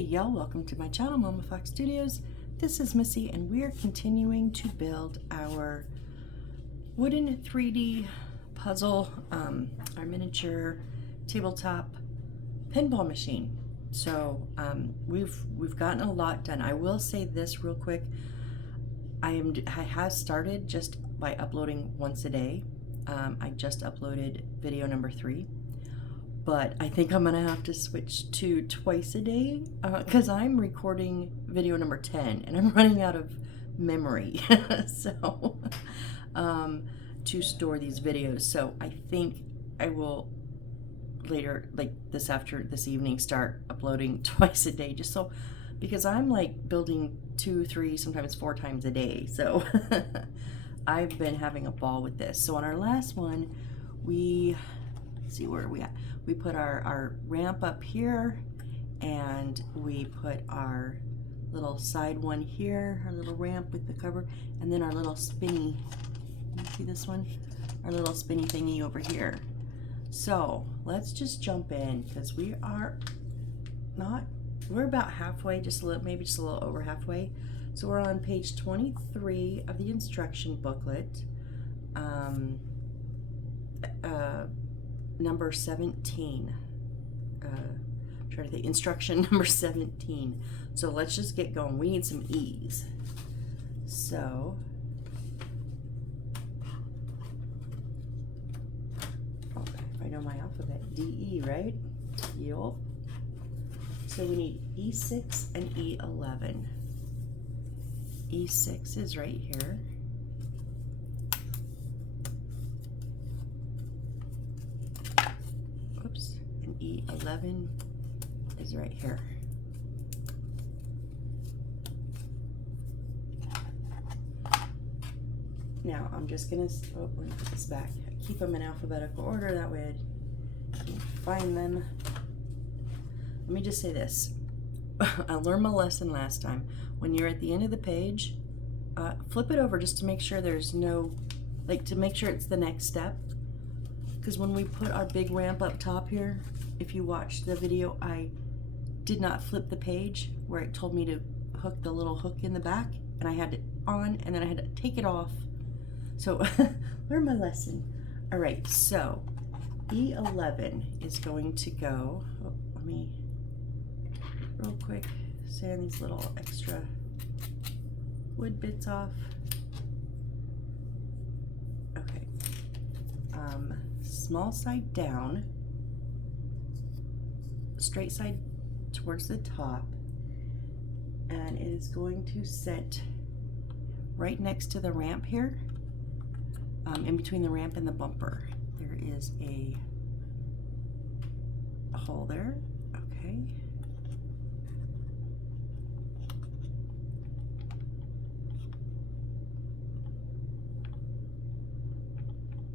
Y'all, welcome to my channel, Mama Fox Studios. This is Missy, and we are continuing to build our wooden 3D puzzle, our miniature tabletop pinball machine. So we've gotten a lot done. I will say this real quick. I have started just by uploading once a day. I just uploaded video number 3. But I think I'm gonna have to switch to twice a day because I'm recording video number 10 and I'm running out of memory so to store these videos. So I think I will later, like this evening, start uploading twice a day, just so, because I'm like building 2, 3, sometimes 4 times a day. So I've been having a ball with this. So on our last one, let's see, where are we at? We put our ramp up here, and we put our little side one here, our little ramp with the cover, and then our little spinny, you see this one? Our little spinny thingy over here. So let's just jump in, because we're about halfway, maybe just a little over halfway. So we're on page 23 of the instruction booklet. Number 17. Trying to think, instruction number 17. So let's just get going. We need some E's. So if I know my alphabet, D-E, right? Yup. So we need E6 and E11. E6 is right here. And E11 is right here. Now I'm just gonna, let me put this back. Keep them in alphabetical order, that way I can find them. Let me just say this. I learned my lesson last time. When you're at the end of the page, flip it over just to make sure there's no, to make sure it's the next step. Because when we put our big ramp up top here, if you watched the video, I did not flip the page where it told me to hook the little hook in the back, and I had it on, and then I had to take it off. So learn my lesson. All right, so E11 is going to go, let me real quick sand these little extra wood bits off. Okay. Small side down, straight side towards the top, and it is going to sit right next to the ramp here, in between the ramp and the bumper. There is a hole there. Okay.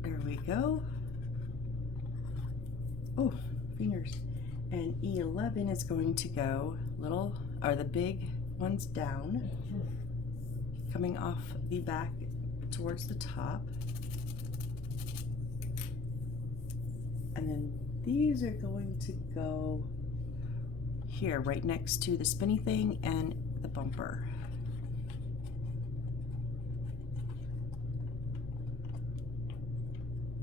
There we go. Oh, fingers. And E11 is going to go the big ones down, coming off the back towards the top. And then these are going to go here, right next to the spinny thing and the bumper.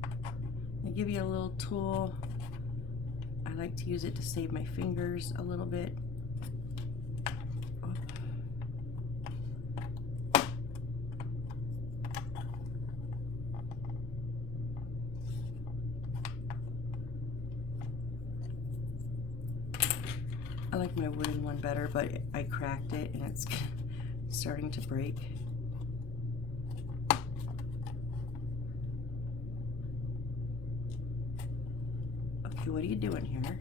I give you a little tool. I like to use it to save my fingers a little bit. Oh. I like my wooden one better, but I cracked it and it's starting to break. Okay, what are you doing here?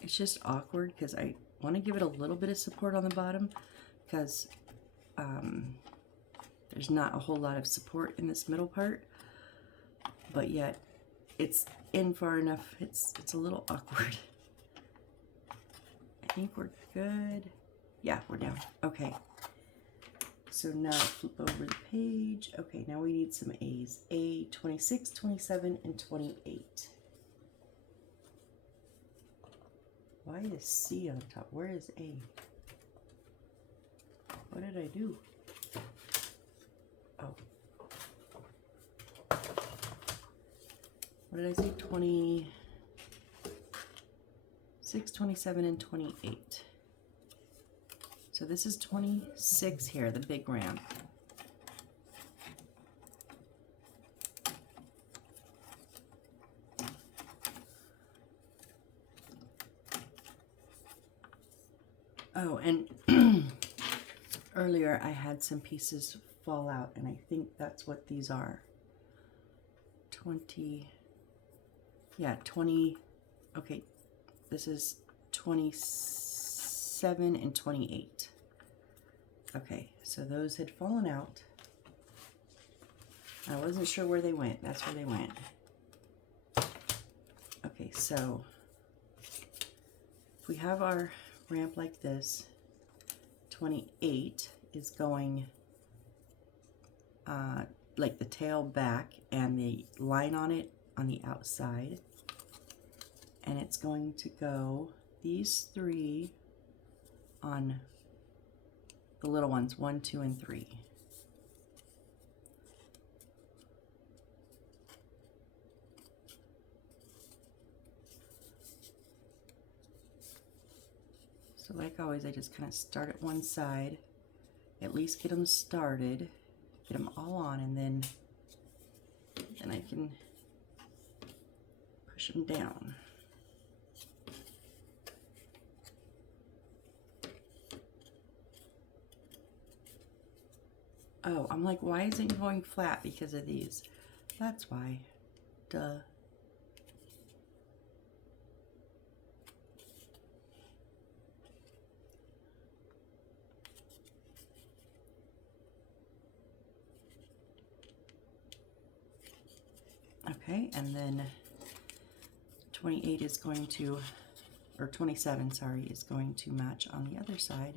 It's just awkward because I want to give it a little bit of support on the bottom, because there's not a whole lot of support in this middle part, but yet it's in far enough. It's a little awkward. I think we're good. Yeah, we're down. Okay. so now flip over the page. Okay, now we need some A's. A, 26, 27, and 28. Why is C on top? Where is A? What did I do? Oh. What did I say? 26, 27, and 28. So this is 26 here, the big ramp. Oh, and earlier I had some pieces fall out, and I think that's what these are. 20, yeah, 20, okay, this is 27 and 28. Okay, so those had fallen out. I wasn't sure where they went. That's where they went. Okay, so if we have our ramp like this, 28 is going like the tail back and the line on it on the outside, and it's going to go these three on the little ones, 1, 2, and 3. So like always, I just kind of start at one side, at least get them started, get them all on, and then I can push them down. Oh, I'm like, why isn't it going flat? Because of these. That's why. Duh. Okay, and then 28 is going to, or 27, sorry, is going to match on the other side.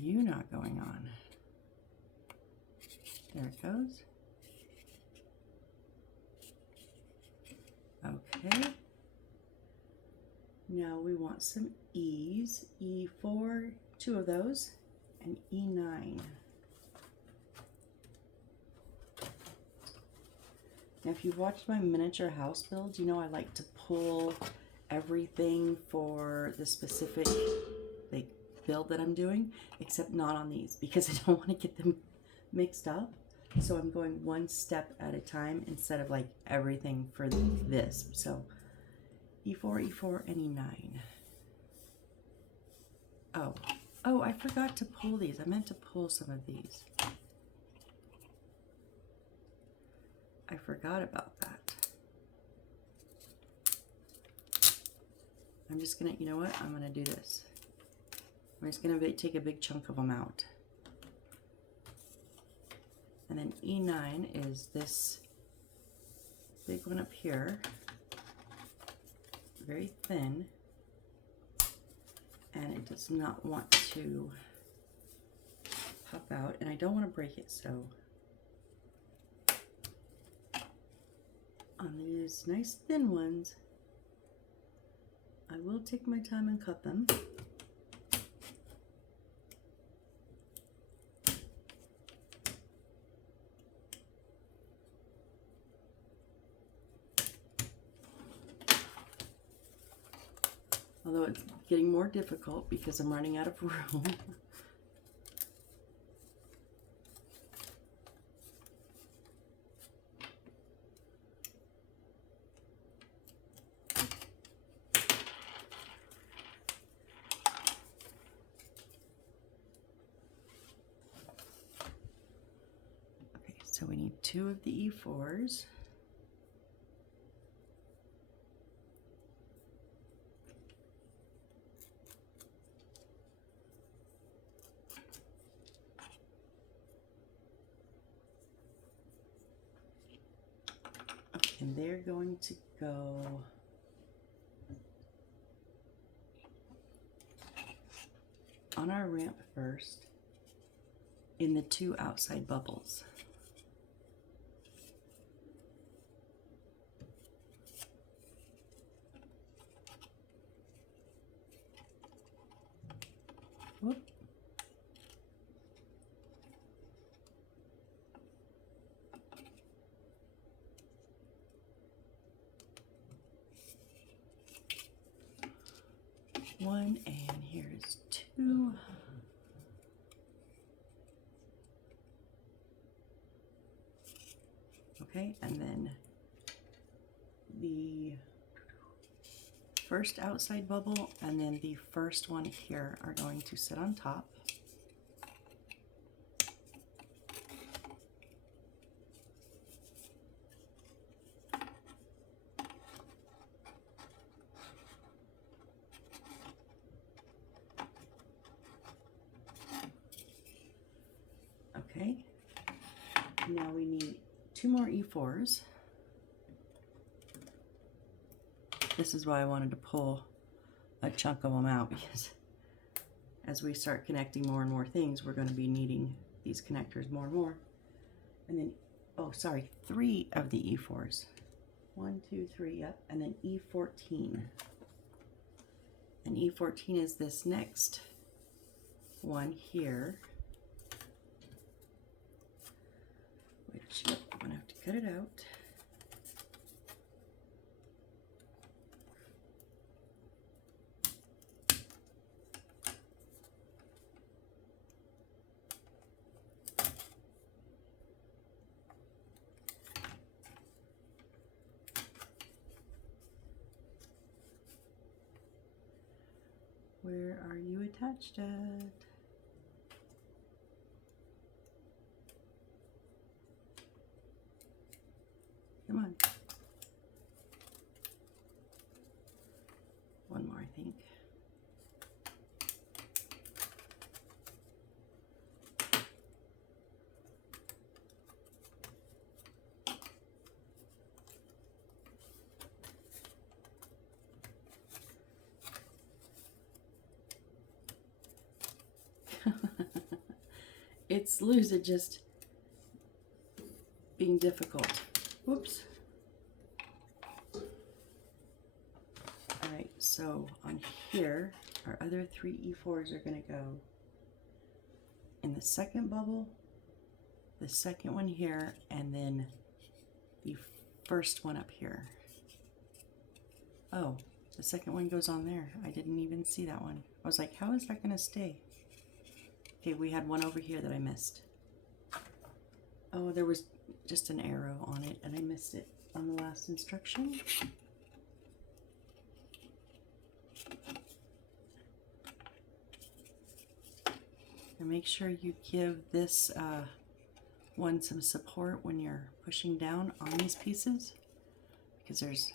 You not going on. There it goes. Okay. Now we want some E's. E4, 2 of those, and E9. Now if you've watched my miniature house builds, you know I like to pull everything for the specific build that I'm doing, except not on these, because I don't want to get them mixed up. So I'm going one step at a time instead of like everything for this. So E4, E4, and E9. Oh, I forgot to pull these. I meant to pull some of these. I forgot about that. I'm just gonna, you know what? I'm gonna do this. I'm just going to take a big chunk of them out. And then E9 is this big one up here, very thin, and it does not want to pop out, and I don't want to break it, so on these nice thin ones, I will take my time and cut them. Although it's getting more difficult because I'm running out of room. So we need 2 of the E4s. And they're going to go on our ramp first in the 2 outside bubbles. Whoop. One, and here's 2. Okay, and then the first outside bubble and then the first one here are going to sit on top. Okay, now we need 2 more E4s. This is why I wanted to pull a chunk of them out, because as we start connecting more and more things, we're going to be needing these connectors more and more. And then, oh, sorry, 3 of the E4s. 1, 2, 3, yep, and then E14. And E14 is this next one here, which I'm going to have to cut it out. Where are you attached at? Come on. One more, I think. It's loose, it just being difficult. Whoops. All right, so on here, our other 3 E4s are going to go in the second bubble, the second one here, and then the first one up here. Oh, the second one goes on there. I didn't even see that one. I was like, how is that going to stay? Okay, we had one over here that I missed. Oh, there was just an arrow on it and I missed it on the last instruction. And make sure you give this one some support when you're pushing down on these pieces, because there's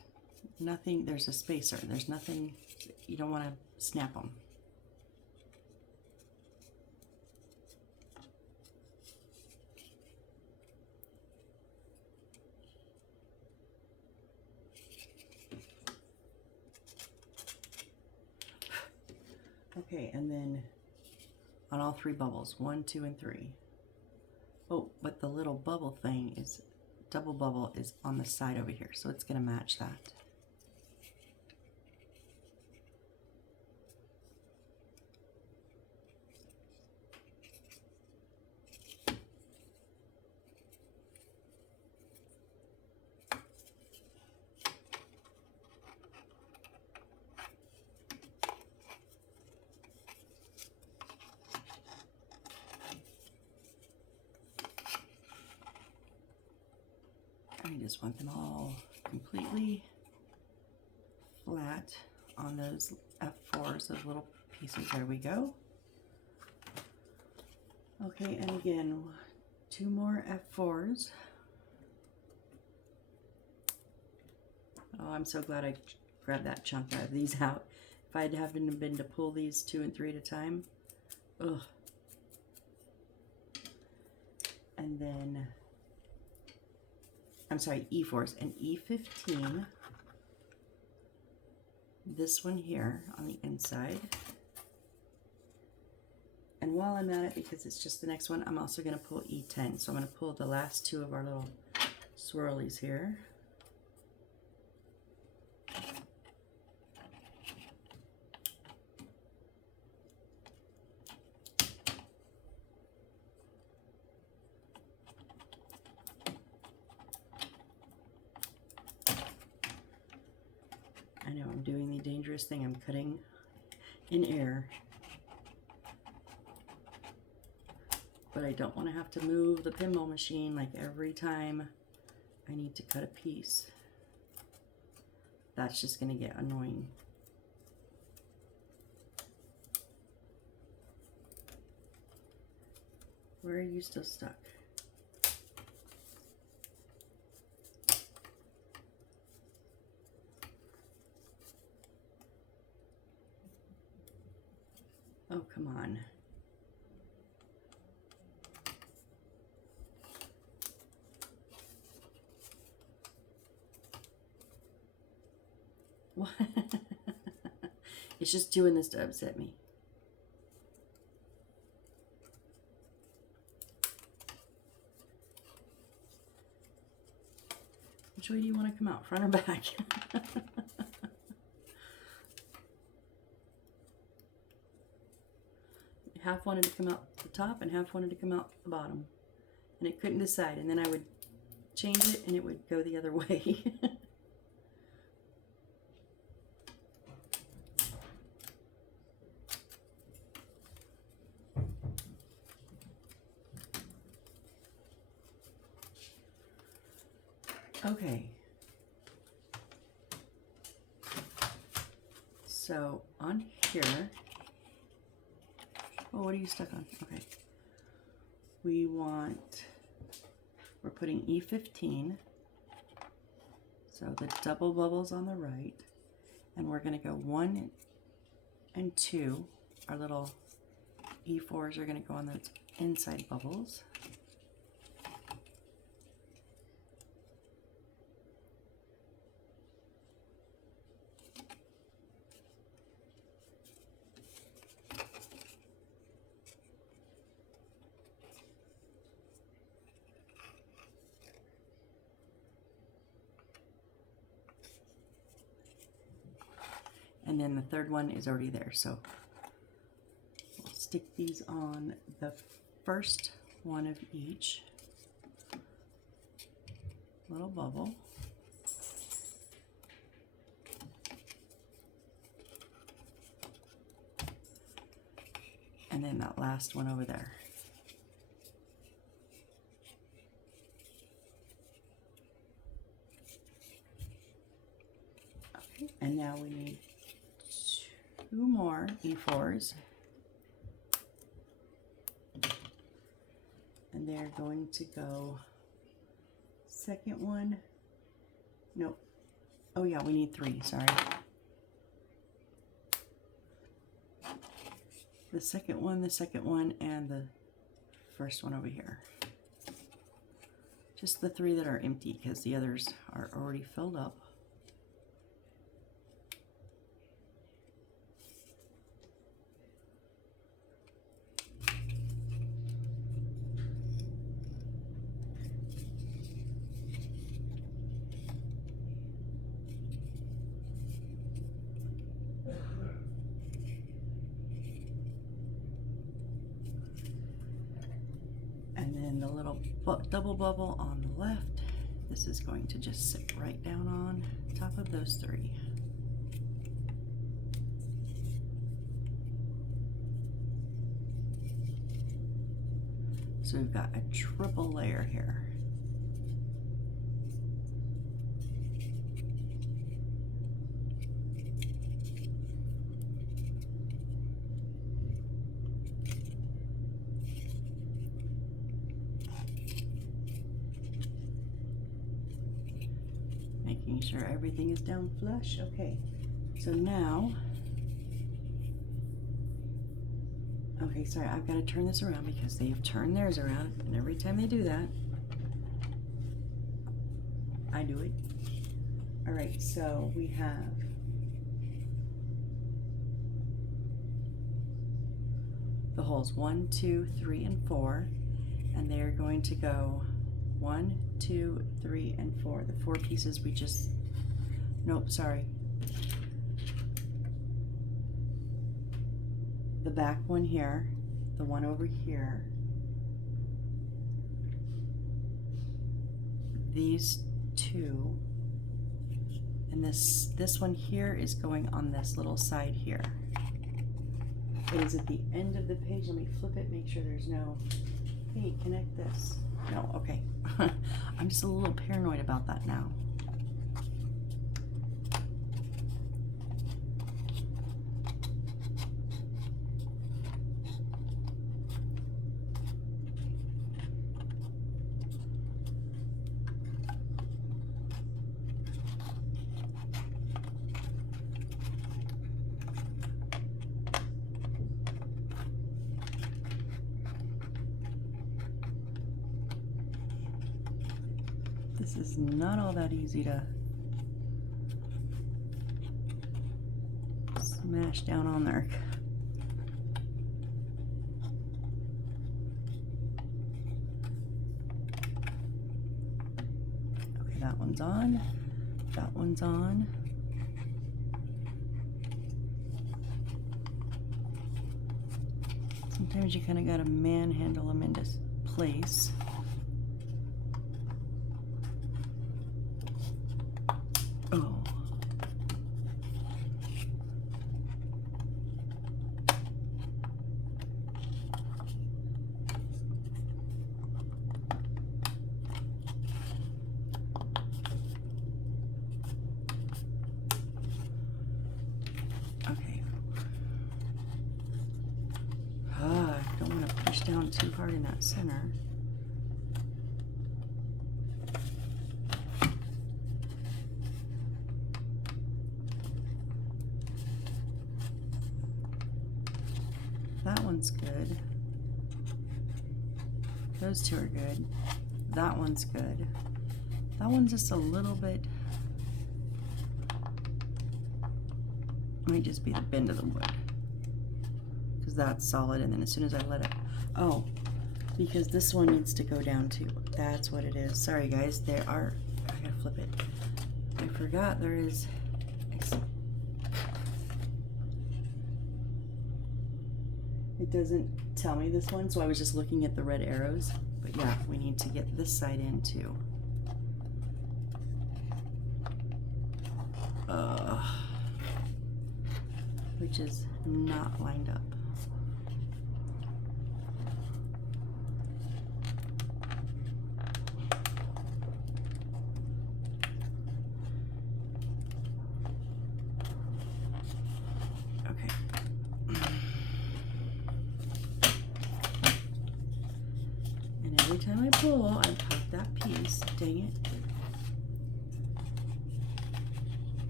nothing, there's a spacer, there's nothing, you don't want to snap them. Okay, and then on all 3 bubbles, 1, 2, and 3. Oh, but the little bubble thing is, double bubble is on the side over here, so it's going to match that. I just want them all completely flat on those F4s, those little pieces. There we go. Okay, and again, 2 more F4s. Oh, I'm so glad I grabbed that chunk out of these out. If I'd haven't been to pull these 2 and 3 at a time, ugh. And then, I'm sorry, E4s and E15. This one here on the inside. And while I'm at it, because it's just the next one, I'm also going to pull E10. So I'm going to pull the last 2 of our little swirlies here. I know I'm doing the dangerous thing. I'm cutting in air. But I don't want to have to move the pinball machine like every time I need to cut a piece. That's just going to get annoying. Where are you still stuck? Oh, come on. What? It's just doing this to upset me. Which way do you want to come out, front or back? Half wanted to come out the top and half wanted to come out the bottom. And it couldn't decide. And then I would change it and it would go the other way. Okay. So on here, oh, what are you stuck on? Okay. We're putting E15. So the double bubbles on the right. And we're going to go 1 and 2. Our little E4s are going to go on those inside bubbles. And then the third one is already there. So we'll stick these on the first one of each little bubble. And then that last one over there. Okay, and now we need 2 more E4s. And they're going to go second one. Nope. Oh yeah, we need 3, sorry. The second one, and the first one over here. Just the 3 that are empty because the others are already filled up. And then the little double bubble on the left, this is going to just sit right down on top of those 3. So we've got a triple layer here. making sure everything is down flush. Okay, so now, okay, sorry, I've got to turn this around because they've turned theirs around, and every time they do that, I do it. All right, so we have the holes 1, 2, 3, and 4, and they are going to go 1, 2, 3, and 4. The 4 pieces we just, nope, sorry. The back one here, the one over here, these 2, and this one here is going on this little side here. It is at the end of the page. Let me flip it, make sure there's no, hey, connect this. No, okay. I'm just a little paranoid about that now. This is not all that easy to smash down on there. Okay, that one's on. That one's on. Sometimes you kind of got to manhandle them into place. Oh. Okay. I don't want to push down too hard in that center. That one's good. Those 2 are good. That one's good. That one's just a little bit, might just be the bend of the wood, because that's solid, and then as soon as I let it, oh, because this one needs to go down too. That's what it is. Sorry guys, there are, I gotta flip it. I forgot there is, it doesn't tell me this one, so I was just looking at the red arrows. But yeah, we need to get this side in too. Which is not lined up. Every time I pull, I pop that piece. Dang it.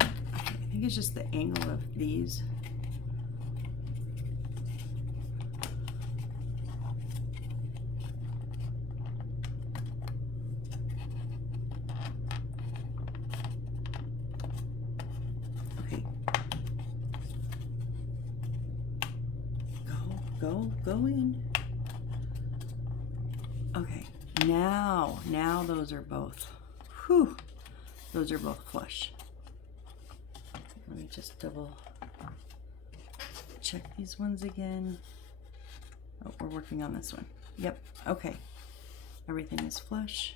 I think it's just the angle of these. Go in. Okay, now those are both, whew, those are both flush. Let me just double check these ones again. Oh, we're working on this one. Yep, okay. Everything is flush.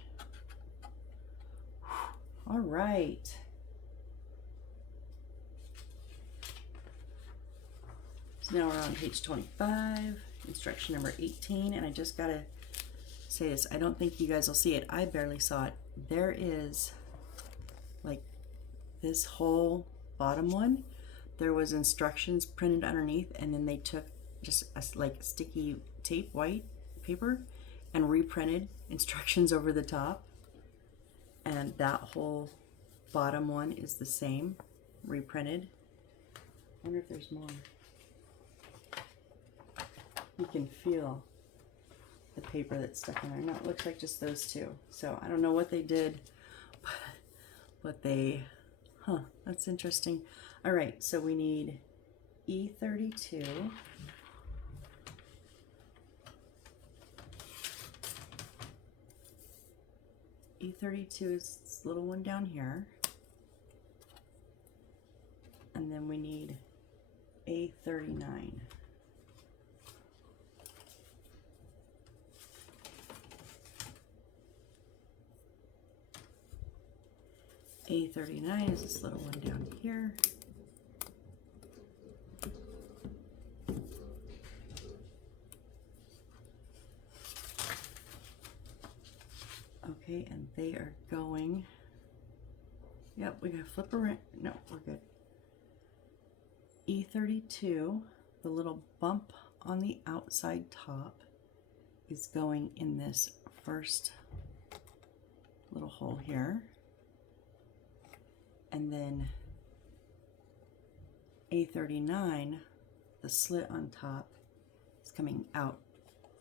All right. So now we're on page 25, instruction number 18, and I just gotta say this. I don't think you guys will see it. I barely saw it. There is, like, this whole bottom one, there was instructions printed underneath, and then they took just a, like sticky tape, white paper, and reprinted instructions over the top. And that whole bottom one is the same, reprinted. I wonder if there's more. You can feel the paper that's stuck in there. No, it looks like just those two. So I don't know what they did, but they, that's interesting. All right, so we need E32. E32 is this little one down here. And then we need A39. A39 is this little one down here. Okay, and they are going, yep, we gotta flip around, no, we're good. E32, the little bump on the outside top is going in this first little hole here. And then A39, the slit on top, is coming out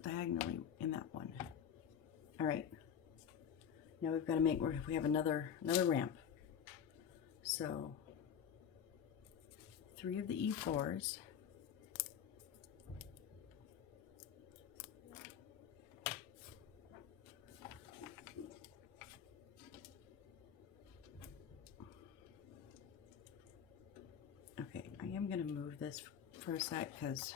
diagonally in that one. All right. Now we've got to make, we have another ramp. So 3 of the E4s. Okay, I am going to move this for a sec because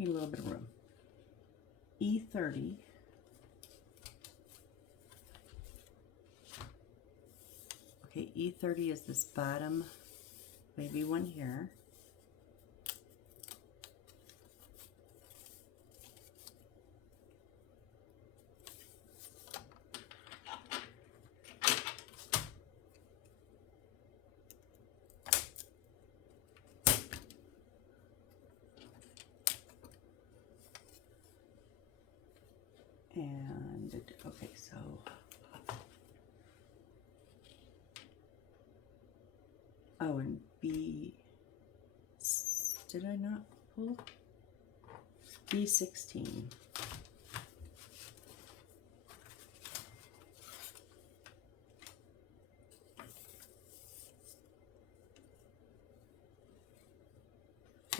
need a little bit of room. E30. Okay, E30 is this bottom wavy one here. And, okay, so oh, and B, did I not pull? B16.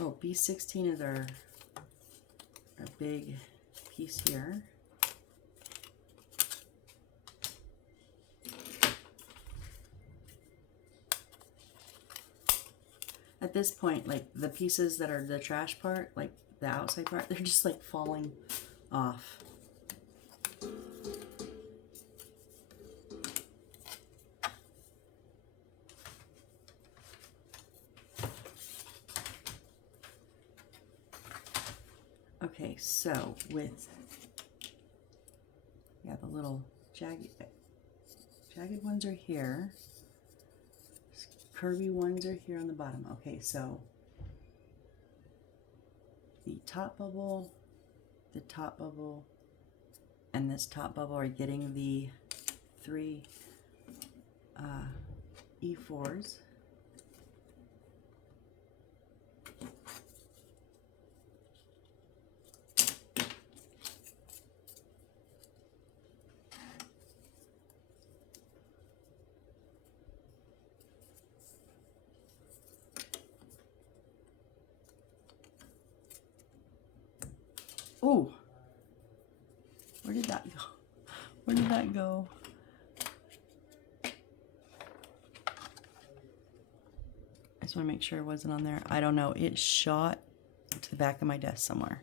Oh, B16 is our big piece here. At this point, like the pieces that are the trash part, like the outside part, they're just like falling off. Okay, so with, yeah, the little jagged ones are here. Curvy ones are here on the bottom. Okay, so the top bubble, and this top bubble are getting the 3 E4s. Oh, where did that go? Where did that go? I just want to make sure it wasn't on there. I don't know. It shot to the back of my desk somewhere.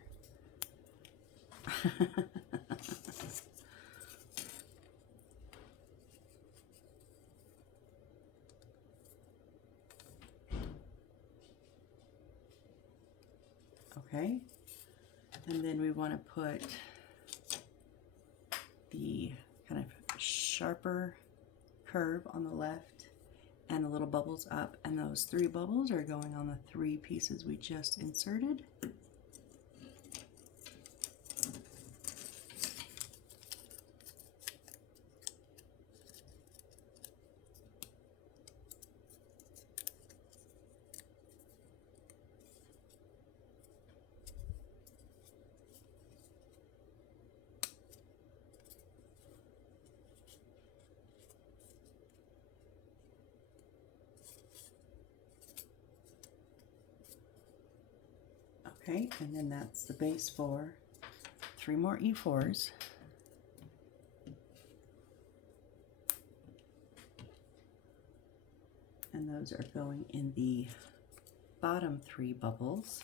Okay. And then we want to put the kind of sharper curve on the left and the little bubbles up, and those 3 bubbles are going on the 3 pieces we just inserted. Okay, and then that's the base for 3 more E4s. And those are going in the bottom 3 bubbles.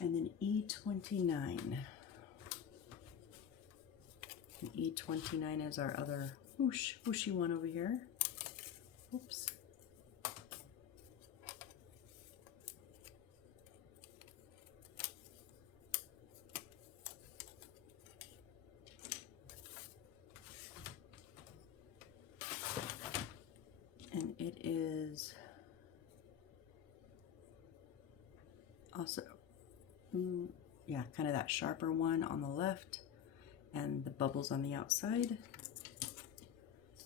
And then E29. And E29 is our other whooshy one over here. Oops. And it is also, yeah, kind of that sharper one on the left and the bubbles on the outside.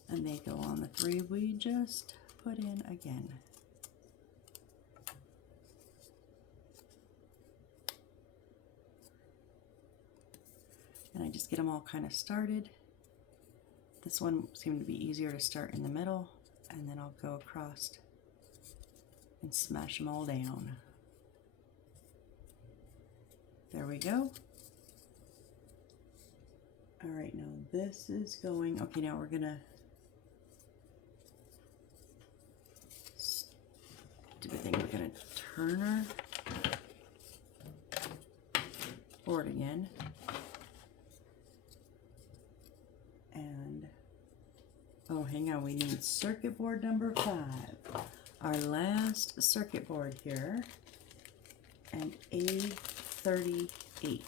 And they go on the 3 we just put in again. And I just get them all kind of started. This one seemed to be easier to start in the middle, and then I'll go across and smash them all down. There we go. All right, now this is going, okay, now we're gonna stupid thing, we're gonna turn our board again. And, oh, hang on, we need circuit board number 5. Our last circuit board here, and A38.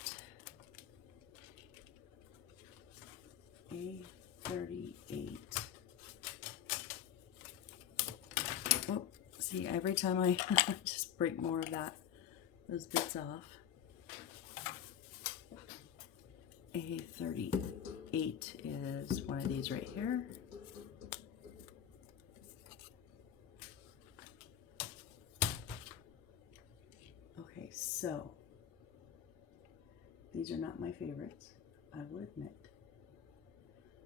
A38. Oh, see, every time I just break more of those bits off. A38 is one of these right here. Okay, so these are not my favorites, I will admit.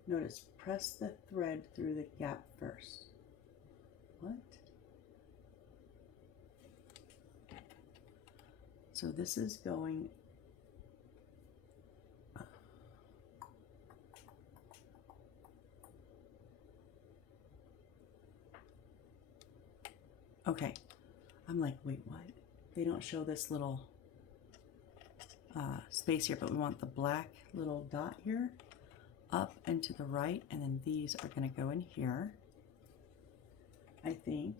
Notice, press the thread through the gap first. What? So this is going okay. I'm like, wait, what? They don't show this little space here, but we want the black little dot here up and to the right, and then these are going to go in here, I think.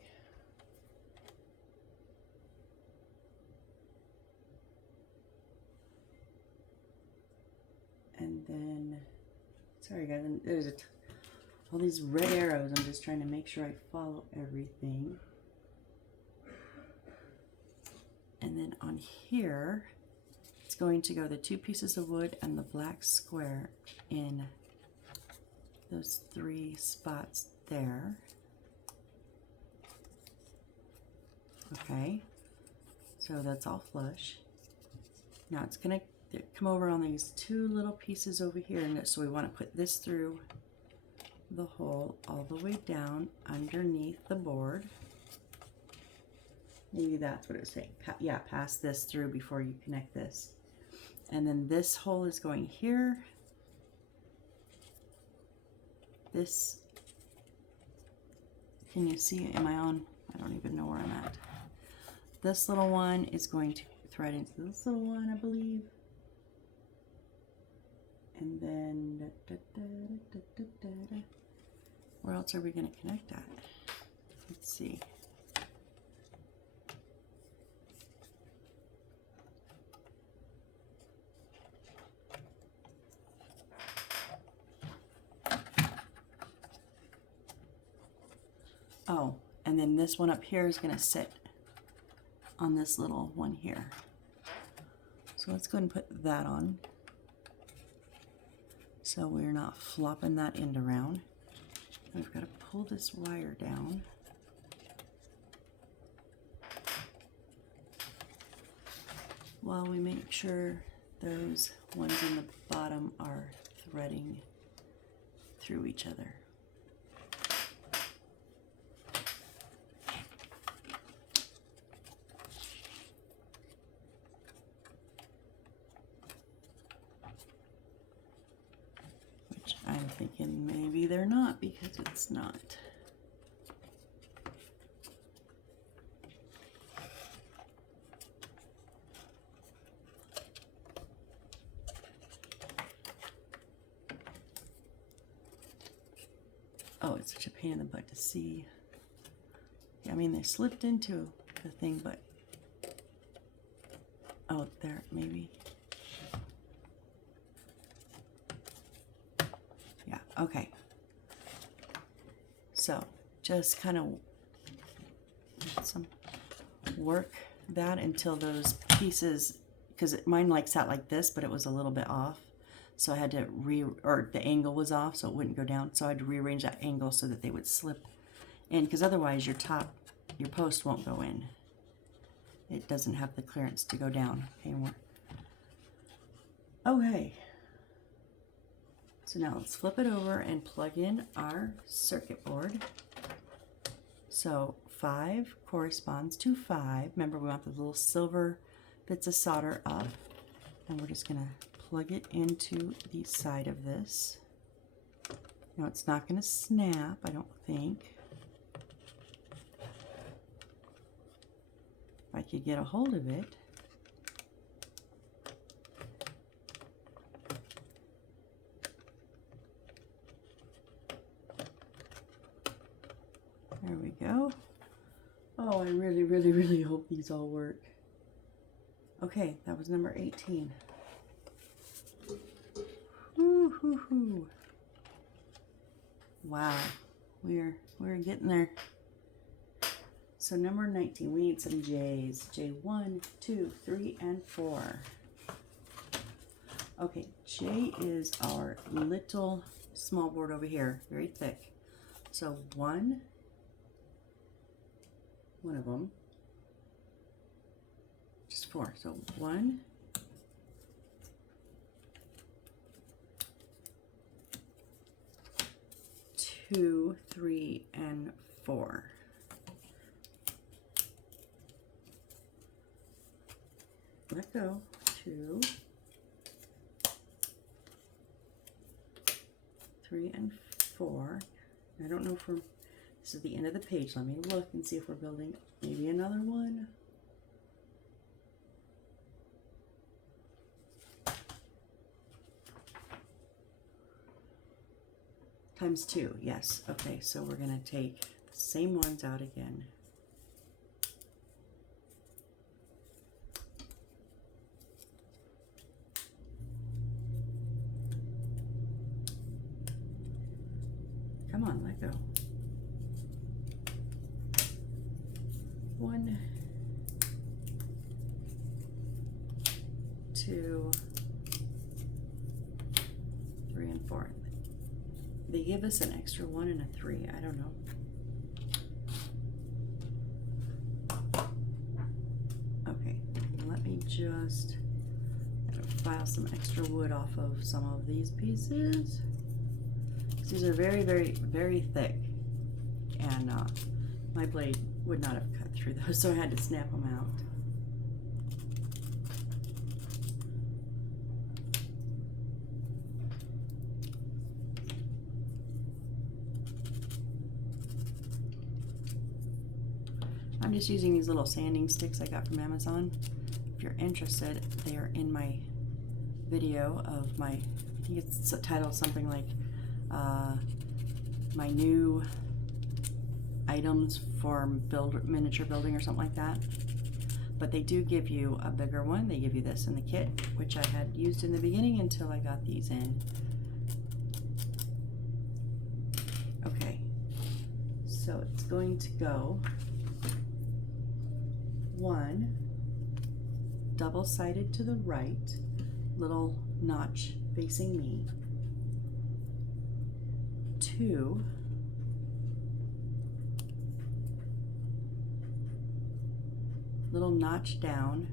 And then, sorry guys, there's all these red arrows. I'm just trying to make sure I follow everything. And then on here, it's going to go the 2 pieces of wood and the black square in those 3 spots there. Okay, so that's all flush. Now it's gonna come over on these 2 little pieces over here, and so we want to put this through the hole all the way down underneath the board. Maybe that's what it was saying. Yeah, pass this through before you connect this. And then this hole is going here. This, can you see, am I on? I don't even know where I'm at. this little one is going to thread into this little one, I believe. And then, where else are we going to connect that? Let's see. Oh, and then this one up here is going to sit on this little one here. So let's go ahead and put that on, so we're not flopping that end around. We've got to pull this wire down. While we make sure those ones in the bottom are threading through each other. Which I'm thinking maybe they're not, because it's not. Oh, it's such a pain in the butt to see. I mean, they slipped into the thing, but oh, there, maybe. Yeah, okay. So just kind of work that until those pieces, because mine like sat like this, but it was a little bit off. So I had to or the angle was off, so it wouldn't go down. So I had to rearrange that angle so that they would slip in, because otherwise your post won't go in. It doesn't have the clearance to go down. Okay. So now let's flip it over and plug in our circuit board. So 5 corresponds to 5. Remember, we want the little silver bits of solder up, and we're just gonna plug it into the side of this. Now it's not going to snap, I don't think. If I could get a hold of it. There we go. Oh, I really, really, really hope these all work. Okay, that was number 18. Woo-hoo-hoo. Wow, we're getting there. So number 19, we need some J's. J1, 2, 3, and 4. Okay, J is our little small board over here, very thick. So one of them, just 4. So 1, 2, 3, and 4. Let go. 2, 3, and 4. I don't know if this is the end of the page. Let me look and see if we're building maybe another one. Times 2, yes. Okay, so we're going to take the same ones out again. Come on, let go. 1, 2, 3, and 4. They give us an extra 1 and a 3. I don't know. Okay, let me just file some extra wood off of some of these pieces. These are very, very, very thick, and my blade would not have cut through those, so I had to snap them out. I'm just using these little sanding sticks I got from Amazon. If you're interested, they are in my video of my, I think it's titled something like my new items for miniature building or something like that. But they do give you a bigger one. They give you this in the kit, which I had used in the beginning until I got these in. Okay, so it's going to go one double-sided to the right, little notch facing me, two little notch down,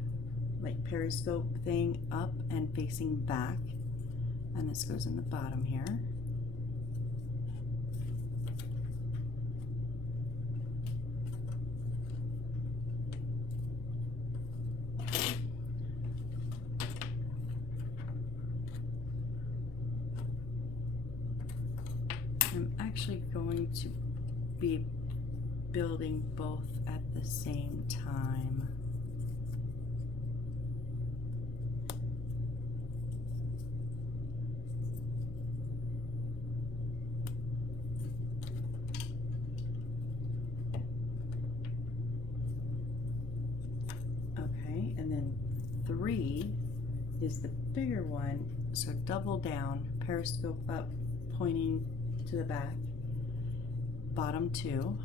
like periscope thing, up and facing back, and this goes in the bottom here. I'm actually going to be building both at the same time. Okay, and then 3 is the bigger one, so double down, periscope up, pointing to the back, bottom 2.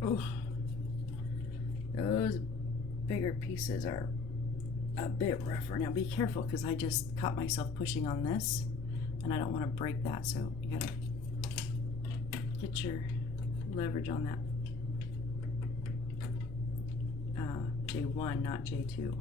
Oh, those bigger pieces are a bit rougher. Now be careful, because I just caught myself pushing on this and I don't want to break that, so you gotta get your leverage on that. J1, not J2.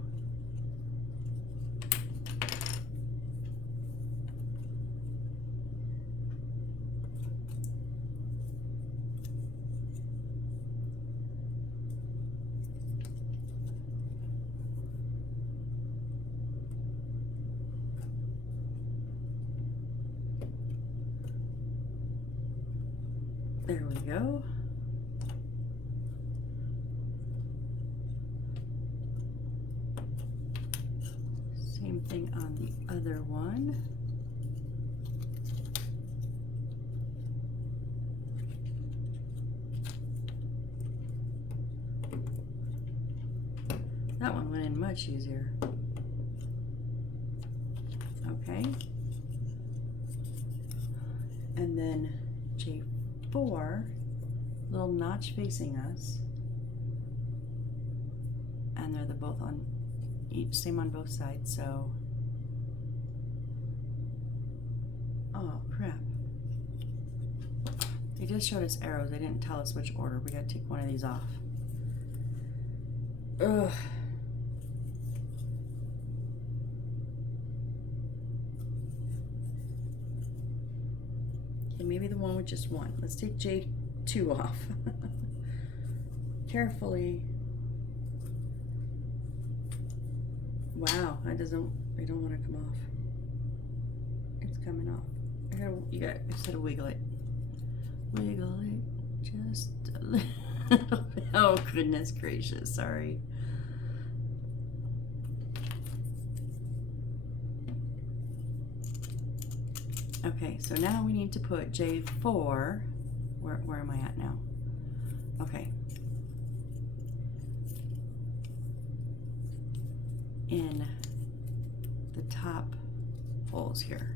There we go. Same thing on the other one. That one went in much easier. Okay. And then J4, little notch facing us. And they're both on each, same on both sides, so. Oh, crap. They just showed us arrows. They didn't tell us which order. We gotta take one of these off. Ugh. Okay, maybe the one with just one. Let's take J2 off. Carefully. Wow, I don't want to come off. It's coming off. I just gotta wiggle it. Wiggle it just a little bit. Oh, goodness gracious, sorry. Okay, so now we need to put J4, where am I at now? Okay. In the top holes here.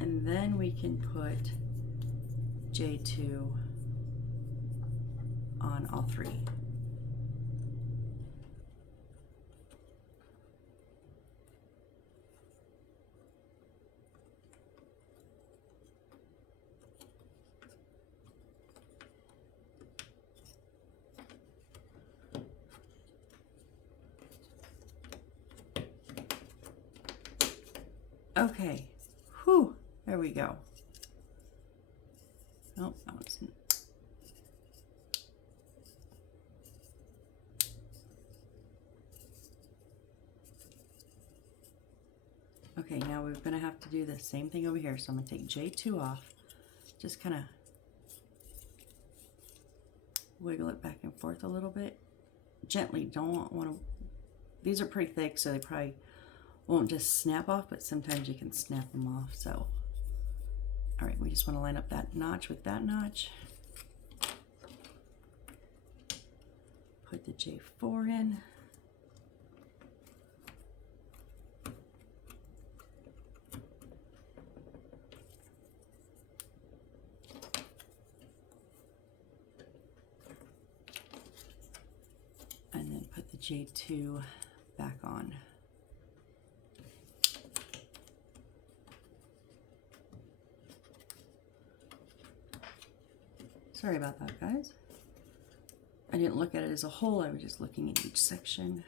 And then we can put J2 on all 3. Okay, whew, there we go. Nope, that wasn't. Okay, now we're going to have to do the same thing over here. So I'm going to take J2 off. Just kind of wiggle it back and forth a little bit. Gently, don't want to, these are pretty thick, so they probably won't just snap off, but sometimes you can snap them off. So, all right, we just want to line up that notch with that notch. Put the J4 in. And then put the J2 back on. Sorry about that, guys. I didn't look at it as a whole, I was just looking at each section.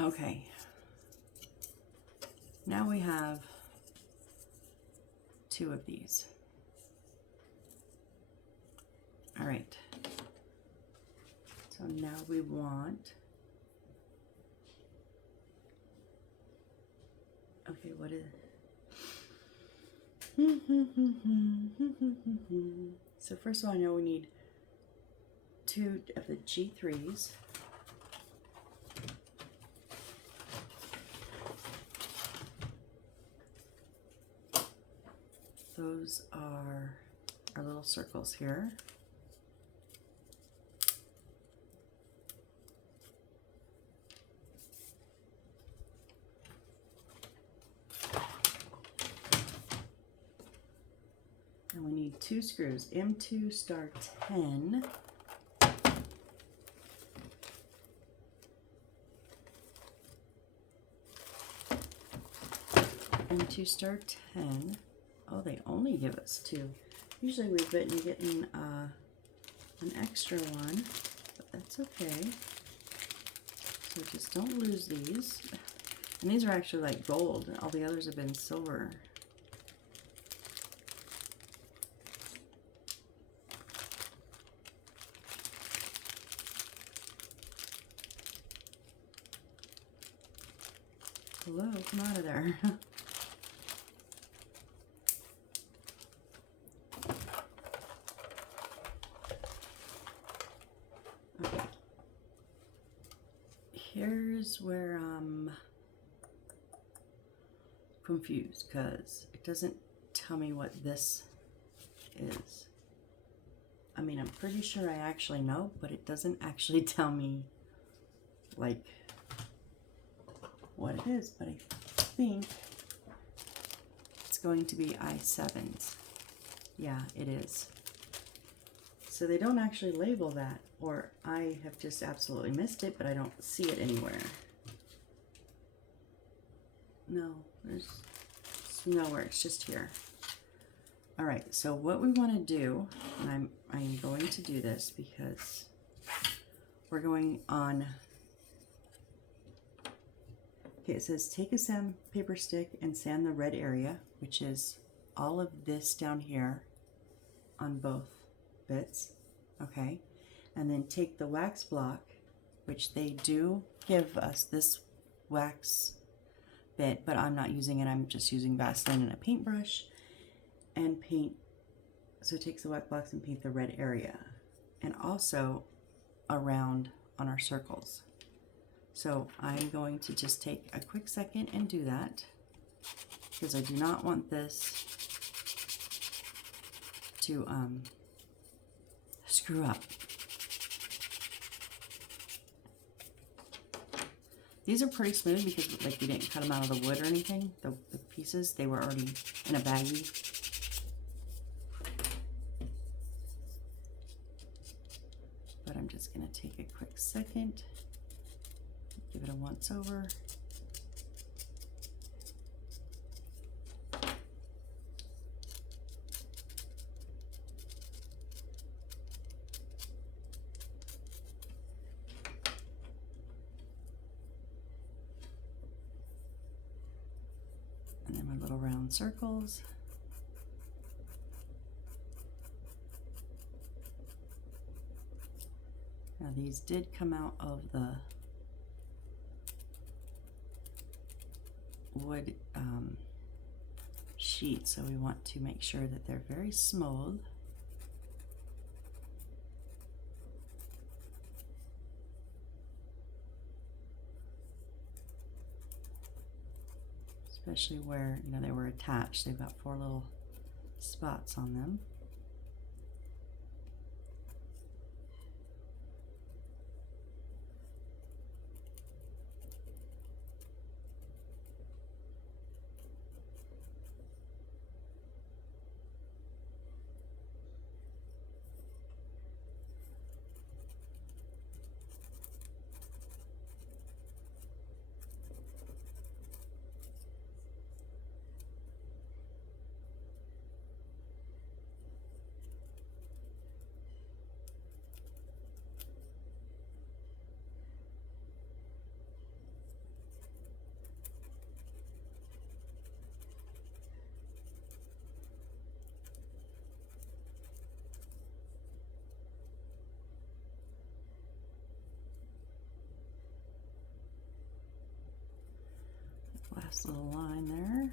Okay. Now we have 2 of these. All right. So now we want, okay, what is, so first of all, I know we need 2 of the G3s. Those are our little circles here. And we need 2 screws, M2 star 10. M2 star 10. Oh, they only give us 2. Usually we've been getting an extra one, but that's okay. So just don't lose these. And these are actually like gold. All the others have been silver. Hello, come out of there. Okay. Here's where I'm confused because it doesn't tell me what this is. I mean, I'm pretty sure I actually know, but it doesn't actually tell me like what it is, but I think it's going to be I7s. Yeah, it is. So they don't actually label that, or I have just absolutely missed it, but I don't see it anywhere. No, there's nowhere, it's just here. All right, so what we want to do, and I'm going to do this because we're going on. Okay, it says take a sandpaper stick and sand the red area, which is all of this down here on both bits, okay? And then take the wax block, which they do give us this wax bit, but I'm not using it, I'm just using Vaseline and a paintbrush, and paint, so it takes the wax blocks and paint the red area, and also around on our circles. So I'm going to just take a quick second and do that because I do not want this to screw up. These are pretty smooth because like we didn't cut them out of the wood or anything. The pieces, they were already in a baggie. But I'm just going to take a quick second. Give it a once over. And then my little round circles. Now these did come out of the wood sheet, so we want to make sure that they're very smooth. Especially where, you know, they were attached. They've got 4 little spots on them. Last little line there.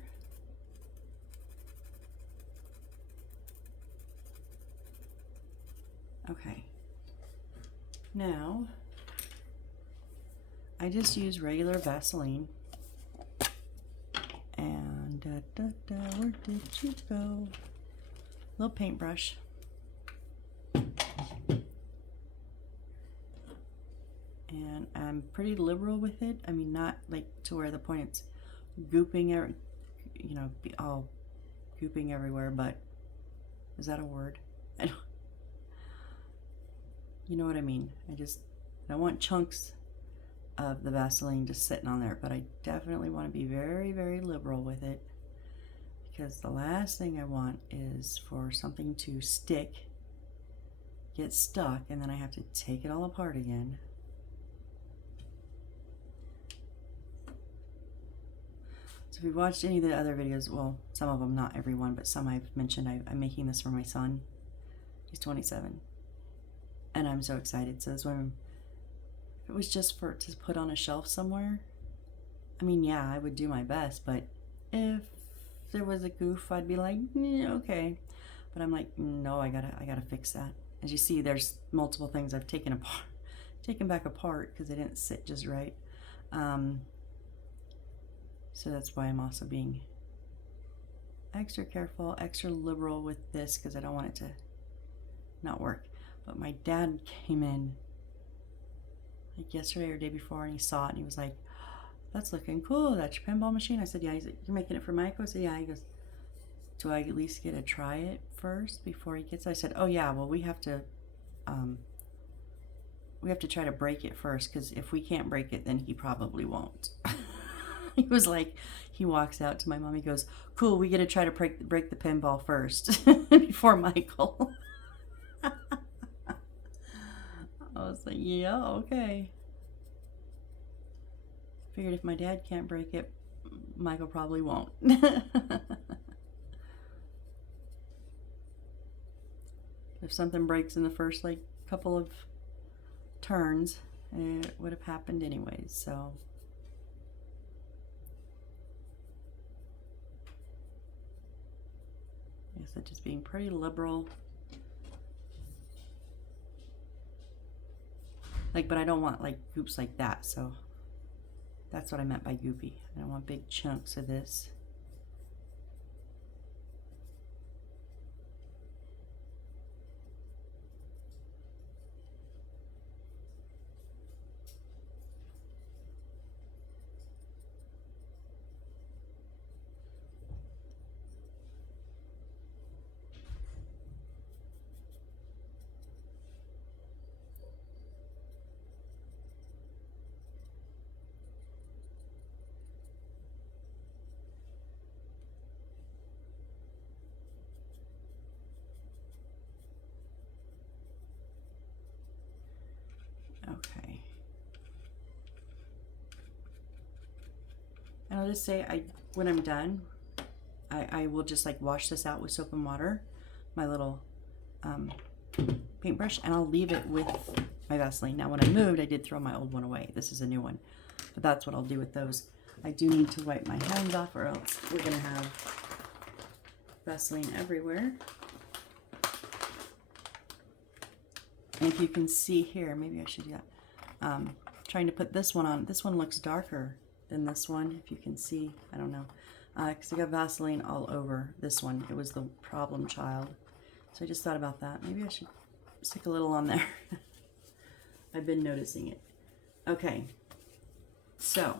Okay. Now, I just use regular Vaseline. And where did you go? Little paintbrush. And I'm pretty liberal with it. I mean, not like to where the point it's gooping, you know, all gooping everywhere, but is that a word? I don't, you know what I mean. I don't want chunks of the Vaseline just sitting on there, but I definitely want to be very, very liberal with it, because the last thing I want is for something to stick, get stuck, and then I have to take it all apart again. So if you've watched any of the other videos, well, some of them, not everyone, but some I've mentioned, I'm making this for my son. He's 27. And I'm so excited. So this one, if it was just to put on a shelf somewhere, I mean, yeah, I would do my best, but if there was a goof, I'd be like, yeah, okay. But I'm like, no, I gotta fix that. As you see, there's multiple things I've taken back apart because they didn't sit just right. So that's why I'm also being extra careful, extra liberal with this, because I don't want it to not work. But my dad came in like yesterday or day before, and he saw it and he was like, that's looking cool. That's your pinball machine? I said, yeah. He's like, you're making it for Michael? I said, yeah. He goes, do I at least get to try it first before he gets it? I said, oh yeah, well, we have to try to break it first, because if we can't break it, then he probably won't. He was like, he walks out to my mom, he goes, cool, we get to try to break the pinball first before Michael. I was like, yeah, okay. Figured if my dad can't break it, Michael probably won't. If something breaks in the first like couple of turns, it would have happened anyways, so. I guess just being pretty liberal. Like, but I don't want like goops like that, so that's what I meant by goopy. I don't want big chunks of this. Okay. And I'll just say, when I'm done, I will just like wash this out with soap and water, my little paintbrush, and I'll leave it with my Vaseline. Now when I moved, I did throw my old one away. This is a new one, but that's what I'll do with those. I do need to wipe my hands off, or else we're gonna have Vaseline everywhere. And if you can see here, maybe I should do that. Trying to put this one on. This one looks darker than this one, if you can see. I don't know, because I got Vaseline all over this one. It was the problem child. So I just thought about that. Maybe I should stick a little on there. I've been noticing it. Okay, so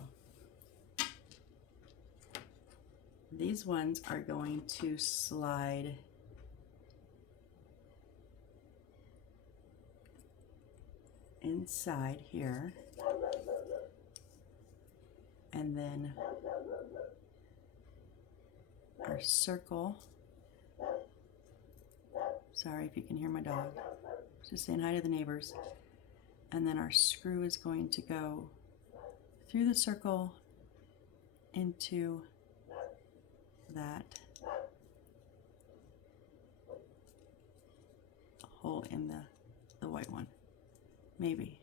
these ones are going to slide inside here, and then our circle, sorry if you can hear my dog, just saying hi to the neighbors, and then our screw is going to go through the circle into that hole in the white one, maybe.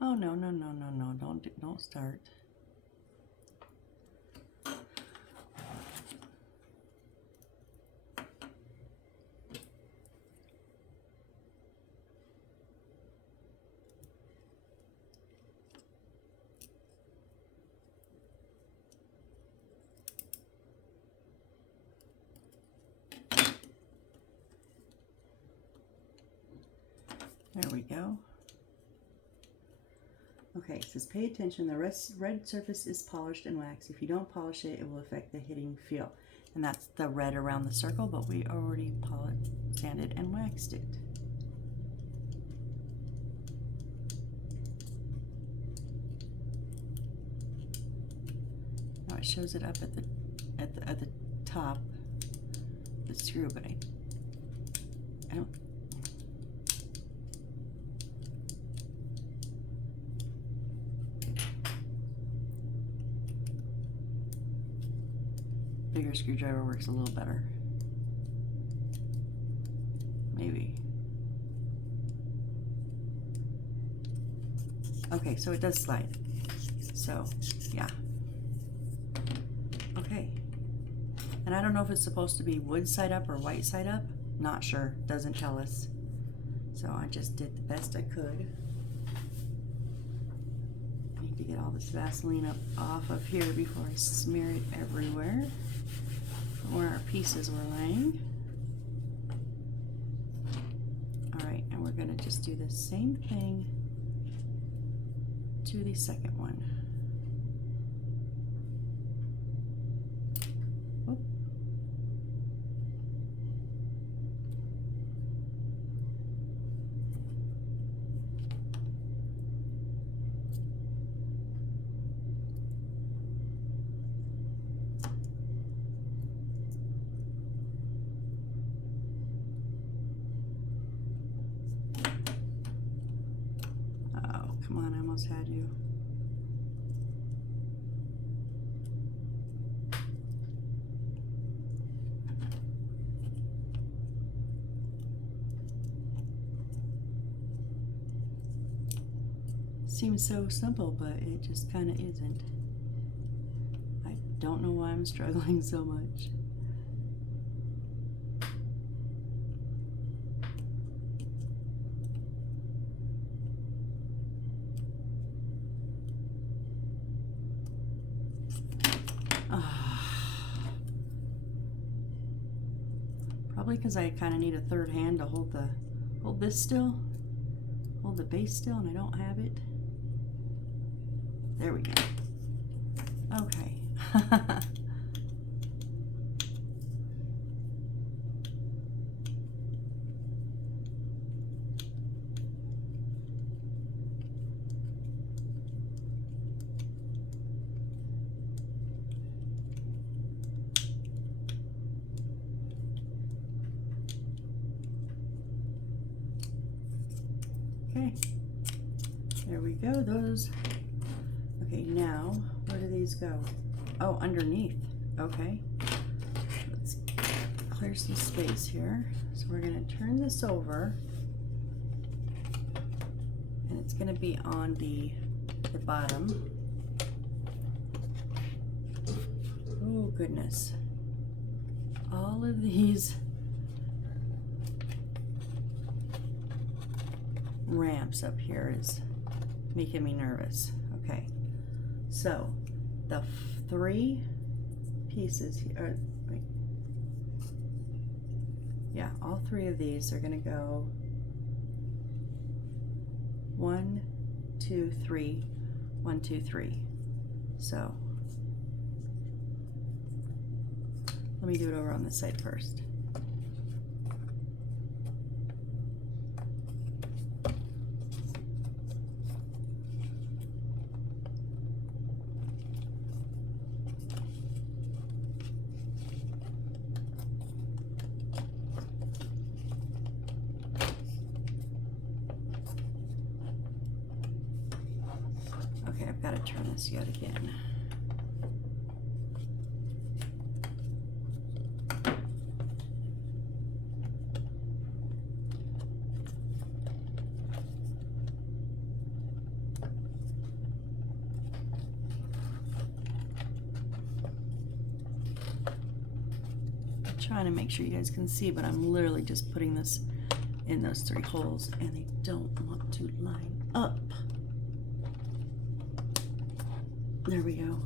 Oh, no, no, no, no, no, don't start. There we go. Okay, it says pay attention, the red surface is polished and waxed. If you don't polish it, it will affect the hitting feel. And that's the red around the circle, but we already polished, sanded, and waxed it. Now it shows it up at the top, the screw, but I don't. Bigger screwdriver works a little better. Maybe. Okay, so it does slide. So, yeah. Okay. And I don't know if it's supposed to be wood side up or white side up. Not sure. Doesn't tell us. So I just did the best I could. I need to get all this Vaseline up off of here before I smear it everywhere where our pieces were laying. Alright, and we're going to just do the same thing to the second one. Whoop. Come on, I almost had you. Seems so simple, but it just kind of isn't. I don't know why I'm struggling so much. Probably because I kind of need a third hand to hold this still, hold the base still, and I don't have it. There we go. Okay. Okay, there we go, those. Okay, now, where do these go? Oh, underneath, okay. Let's clear some space here. So we're gonna turn this over, and it's gonna be on the bottom. Oh goodness. All of these ramps up here is making me nervous. Okay, so the 3 pieces here, wait. Yeah, all 3 of these are gonna go 1, 2, 3, 1, 2, 3. So let me do it over on this side first. Okay, I've got to turn this yet again. Trying to make sure you guys can see, but I'm literally just putting this in those 3 holes, and they don't want to line up. There we go.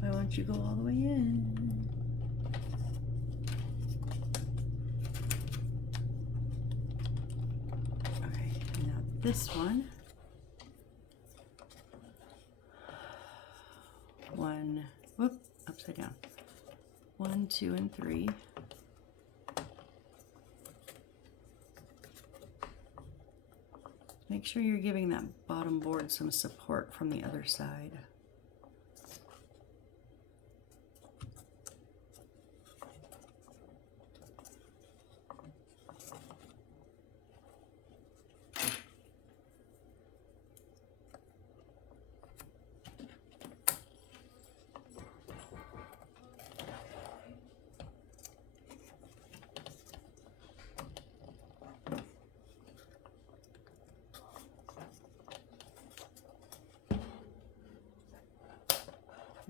Why won't you go all the way in? Okay, now this one. 1, whoop, upside down. 1, 2, and 3. Make sure you're giving that bottom board some support from the other side.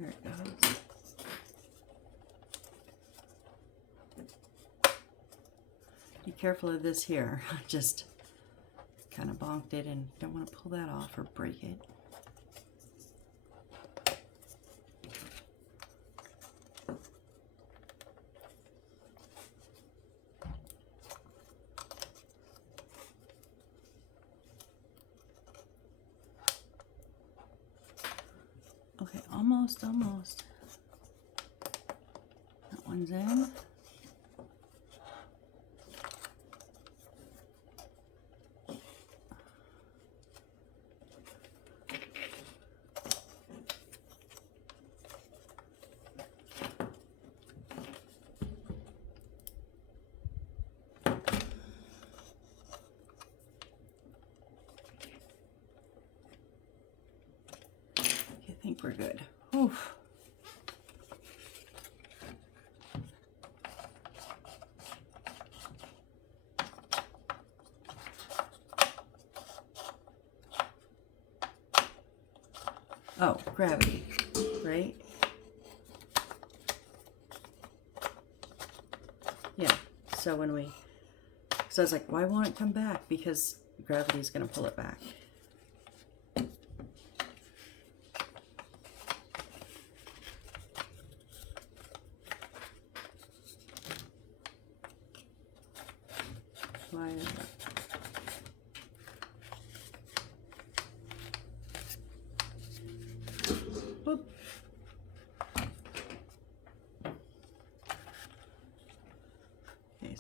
There it goes. Be careful of this here. I just kind of bonked it and don't want to pull that off or break it. Okay, almost. That one's in. I think we're good. Oof. Oh, gravity, right? Yeah, so when we, so I was like, why won't it come back? Because gravity's gonna pull it back. Why is that?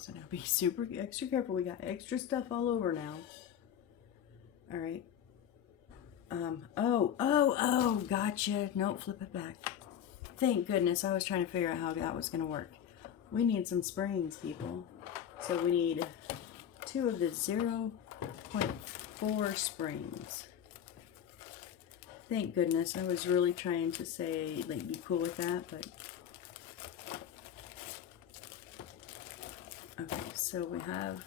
so now be super extra careful. We got extra stuff all over now. All right. Oh, gotcha. Nope, flip it back. Thank goodness. I was trying to figure out how that was going to work. We need some springs, people. So we need 2 of the 0.4 springs. Thank goodness. I was really trying to say, like, be cool with that, but... Okay, so we have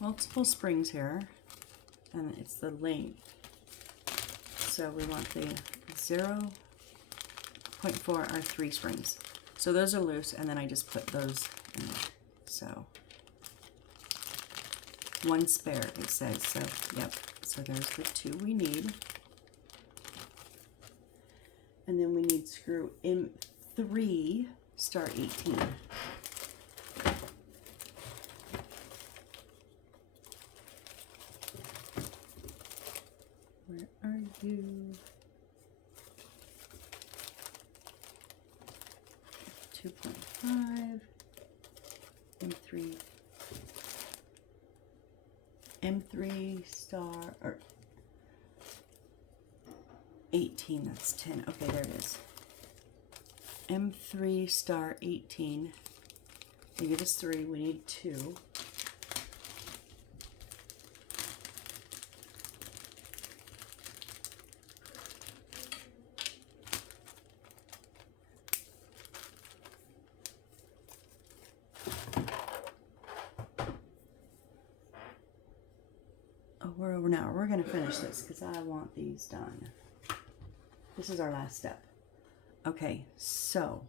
multiple springs here, and it's the length. So we want the 0.4 are 3 springs. So those are loose, and then I just put those in there. So 1 spare, it says. So, yep. So there's the 2 we need. And then we need screw M3, star 18. Where are you? .5 M3 star or 18, that's 10. Okay, there it is. M3 star 18. They give us 3, we need 2. We're over now. We're going to finish this because I want these done. This is our last step. Okay, so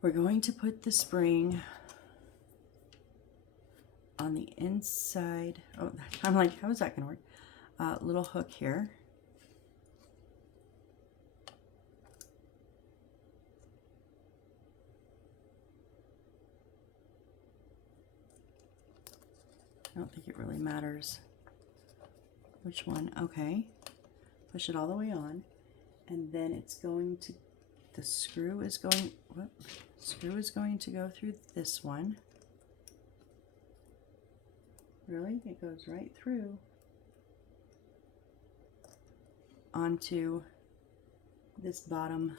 we're going to put the spring on the inside. Oh, I'm like, how is that going to work? Little hook here. I don't think it really matters which one. Okay, push it all the way on, and then it's going to, the screw is going, whoop, screw is going to go through this one. Really? It goes right through onto this bottom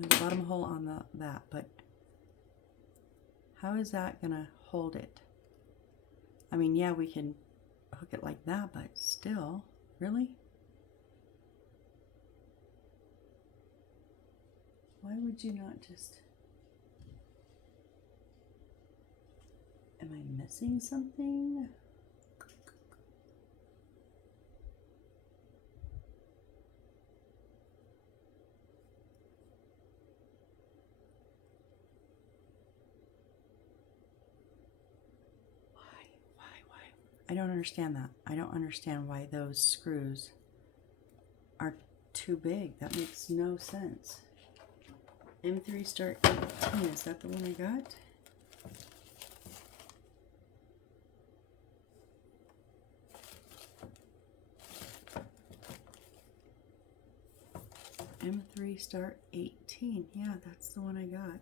the bottom hole on that, but how is that gonna hold it? I mean, yeah, we can hook it like that, but still, really? Why would you not just... Am I missing something? I don't understand that. I don't understand why those screws are too big. That makes no sense. M3 star 18, is that the one I got? M3 star 18, yeah, that's the one I got.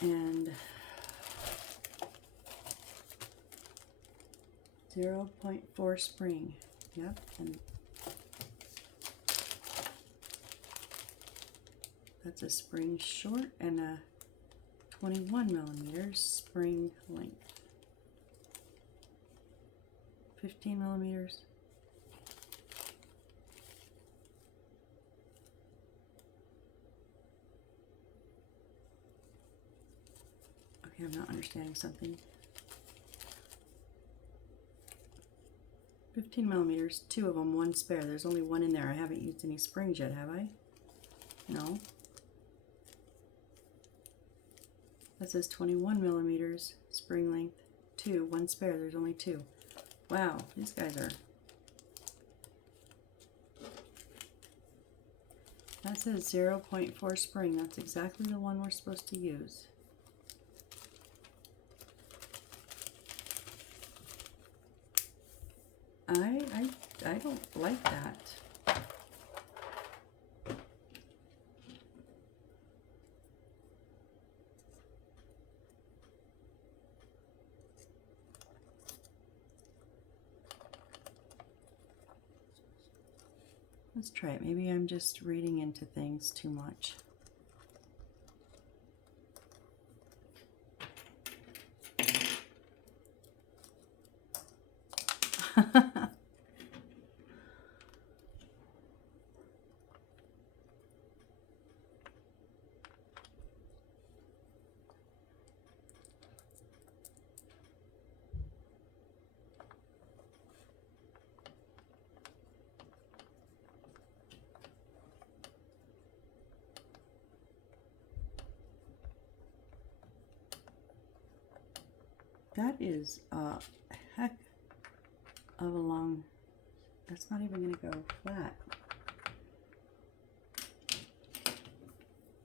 And 0.4 spring, yep, and that's a spring short and a 21 millimeters spring length. 15 millimeters. Okay, I'm not understanding something. 15 millimeters, 2 of them, 1 spare. There's only 1 in there. I haven't used any springs yet, have I? No. That says 21 millimeters, spring length, 2, 1 spare. There's only 2. Wow, these guys are... That says 0.4 spring. That's exactly the one we're supposed to use. I don't like that. Let's try it. Maybe I'm just reading into things too much. That is a heck of a long, that's not even going to go flat.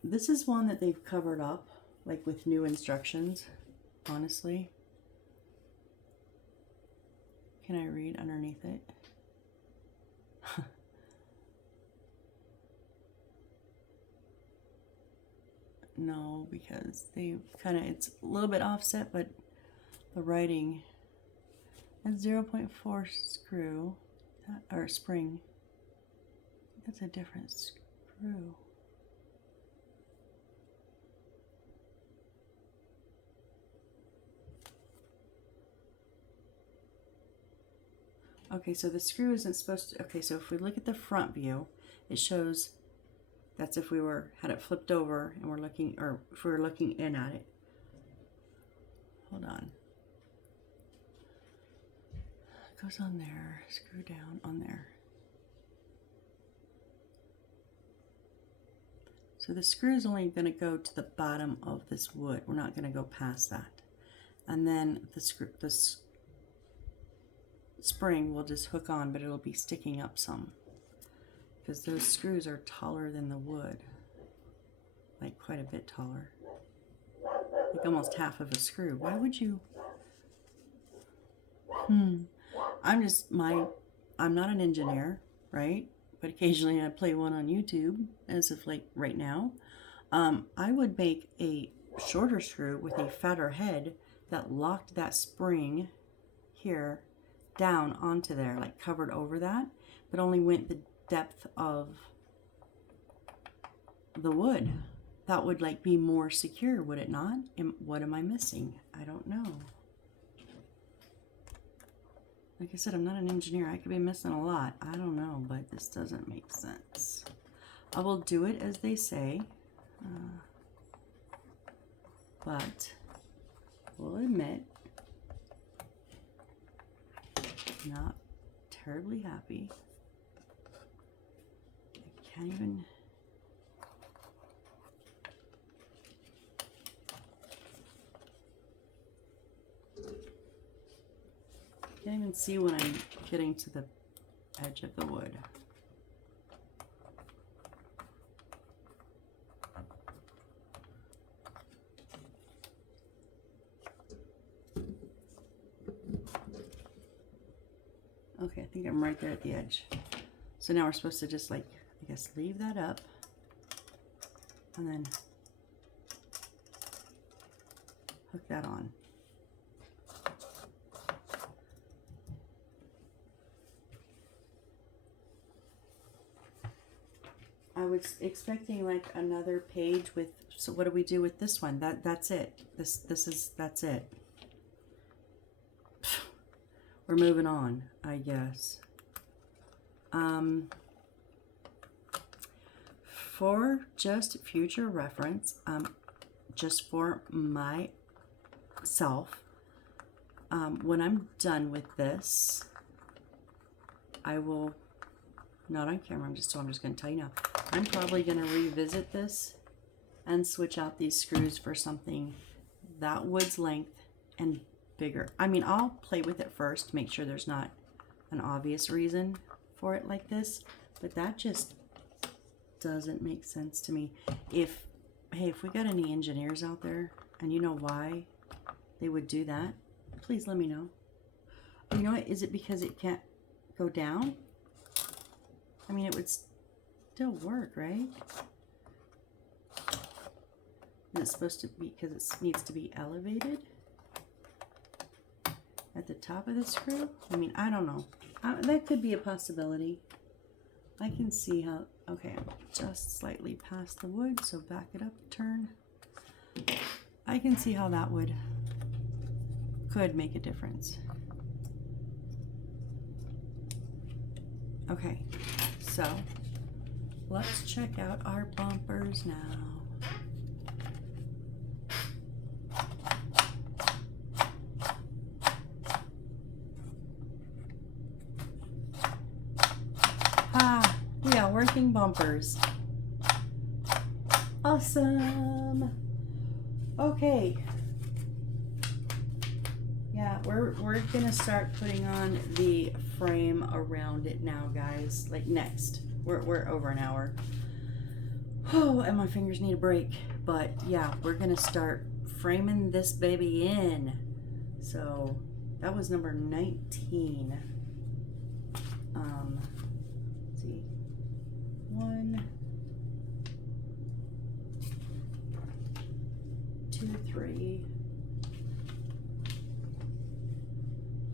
This is one that they've covered up, like with new instructions, honestly. Can I read underneath it? No, because they kind of, it's a little bit offset, but the writing at 0.4 screw, or spring, that's a different screw. Okay, so the screw isn't supposed to, okay, so if we look at the front view, it shows that's if we had it flipped over and we're looking, or if we were looking in at it. Hold on. It goes on there, screw down on there. So the screw is only going to go to the bottom of this wood. We're not going to go past that. And then the spring will just hook on, but it'll be sticking up some. Because those screws are taller than the wood. Like quite a bit taller. Like almost half of a screw. Why would you? I'm not an engineer, right? But occasionally I play one on YouTube, as of like right now. I would make a shorter screw with a fatter head that locked that spring here down onto there, like covered over that, but only went the depth of the wood. That would like be more secure, would it not? What am I missing? I don't know. Like I said, I'm not an engineer. I could be missing a lot. I don't know, but this doesn't make sense. I will do it as they say, but we'll admit, not terribly happy. I can't even. Can't even see when I'm getting to the edge of the wood. Okay, I think I'm right there at the edge. So now we're supposed to just like, I guess, leave that up and then hook that on. I was expecting like another page with, so what do we do with this one? That's it. That's it. We're moving on, I guess. For just future reference, just for myself, when I'm done with this, I will, not on camera, I'm just going to tell you now, I'm probably going to revisit this and switch out these screws for something that wood's length and bigger. I mean, I'll play with it first to make sure there's not an obvious reason for it like this, but that just doesn't make sense to me. Hey, if we got any engineers out there and you know why they would do that, please let me know. You know what? Is it because it can't go down? I mean, it would still work, right? Is it supposed to be, because it needs to be elevated at the top of the screw? I mean, I don't know. That could be a possibility. I can see how, okay, I'm just slightly past the wood, so back it up, turn. I can see how that could make a difference. Okay, so let's check out our bumpers now. We are working bumpers. Awesome. Okay. Yeah, we're gonna start putting on the frame around it now, guys. Like next. We're over an hour. Oh, and my fingers need a break. But yeah, we're gonna start framing this baby in. So that was number 19. Let's see. 1, 2, 3,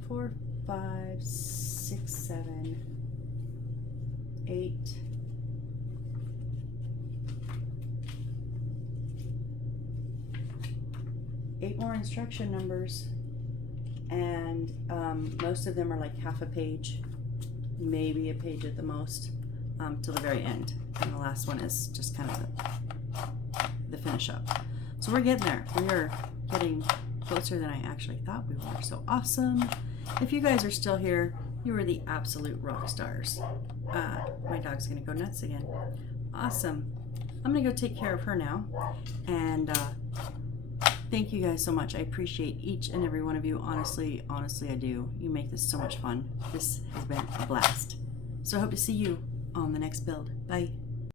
4, 5, 6, 7, 8, 8 more instruction numbers, and most of them are like half a page, maybe a page at the most, till the very end, and the last one is just kind of the finish up. So we're getting there. We are getting closer than I actually thought we were. So awesome. If you guys are still here, you are the absolute rock stars. My dog's gonna go nuts again. Awesome. I'm gonna go take care of her now, and thank you guys so much. I appreciate each and every one of you. Honestly I do. You make this so much fun. This has been a blast. So I hope to see you on the next build. Bye.